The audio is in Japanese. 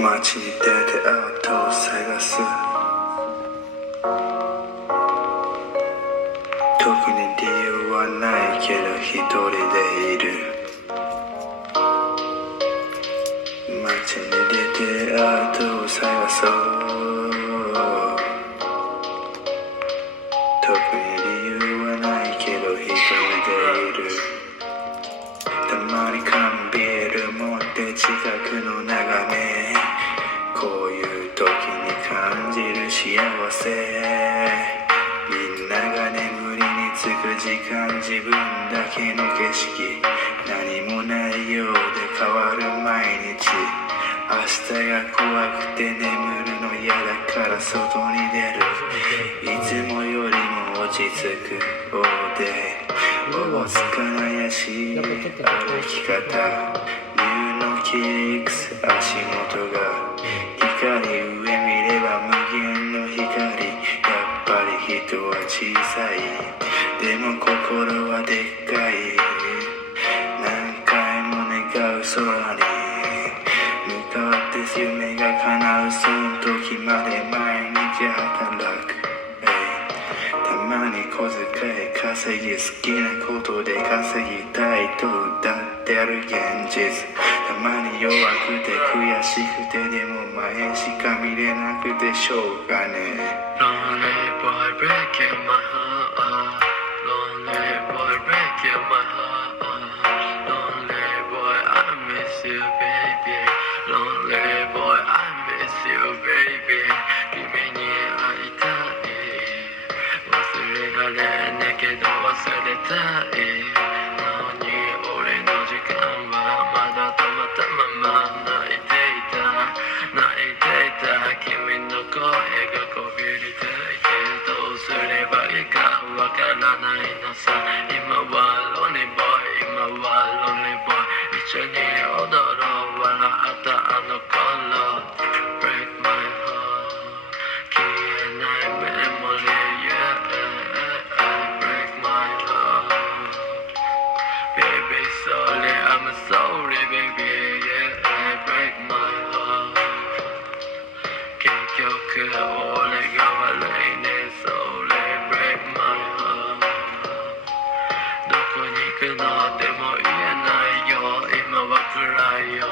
街に出てアートを探す。特に理由はないけど一人でいる。街に出てアートを探そう。特に理由はないけど一人でいる。たまに缶ビール持って近くの眺め、こういう時に感じる幸せ。みんなが眠りにつく時間、自分だけの景色、何もないようで変わる毎日。明日が怖くて眠るの嫌だから外に出る。いつもよりも落ち着くオーデー、おぼつかない足歩き方、ニューのキックス足元が光、上見れば無限の光。やっぱり人は小さい、でも心はでっかい。何回も願う空に向かって夢が叶う、その時まで毎日働く。たまに小遣い稼ぎ、好きなことで稼ぎたいと歌ってる現実。たまに弱くて悔しくて、でも前しか見れなくてしょうがねえ。 Lonely boy breaking my heart, lonely boy breaking my heart, lonely boy I miss you baby, lonely boy I miss you baby. 君に会いたい、忘れられねえけど忘れたい。なのに俺の時間はまだ止まったまま泣いていた、泣いていた。君の声がこびりついてどうすればいいかわからないのさ。今は Lonely boy、 今は Lonely boy、 一緒に踊ろう、笑ったあの頃。 Break my heart、 消えないメモリー、yeah, break my heart baby, sorry, I'm sorry baby, yeah, break my heart。 結局俺が悪いね、それ break my heart。 どこに行くのでも言えないよ、今は暗いよ。